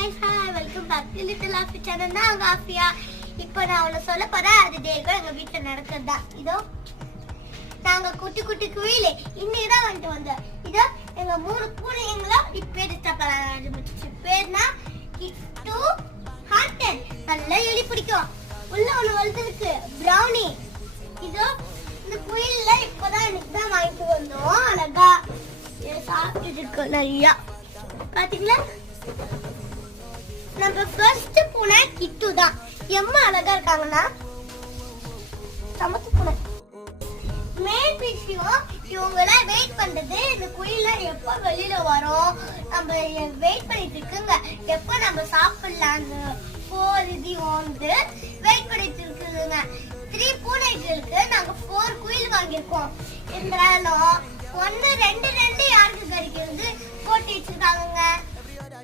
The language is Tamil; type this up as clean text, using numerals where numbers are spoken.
Hi welcome back to little Aafi channel. நான் ஆஃபியா. இப்போ நான் ஒன்று சொல்ல போறேன். அது டேகோ எங்கள் வீட்டில் நடக்கிறதா. இதோ நாங்கள் குட்டி குட்டி குயிலே இன்னைக்கு தான் வந்துட்டு வந்தோம். இதோ எங்கள் 3 பூனைங்களும் இப்படி பேர் ஆரம்பிச்சிச்சு. பேர்னா கிட்டு, ஹார்டன், நல்லா எலி பிடிக்கும். உள்ள ஒன்று வளர்த்துருக்கு ப்ரௌனி. இதோ இந்த குயில்ல இப்போதான் எனக்கு தான் வாங்கிட்டு வந்தோம். அழகா சாப்பிட்டுட்டு இருக்கோம் நிறையா. பாத்தீங்களா, நம்ம ஃபர்ஸ்ட் பூனை கிட்டு தான். எம்மா அழகா இருக்காங்கன்னா சமத்து பூனை. மெயின் விஷயம் இவங்கள வெயிட் பண்றது. இந்த குயிலாம் எப்ப வெளியில வரும் நம்ம வெயிட் பண்ணிட்டு இருக்குங்க. எப்ப நம்ம சாப்பிடலான்னு இது வந்து வெயிட் பண்ணிட்டு இருக்குதுங்க. 3 பூனைகளுக்கு நாங்க 4 குயில் வாங்கியிருக்கோம். இருந்தாலும் 1 2 2 யாருக்கு கிடைக்கிறது போட்டு வச்சிருக்காங்க.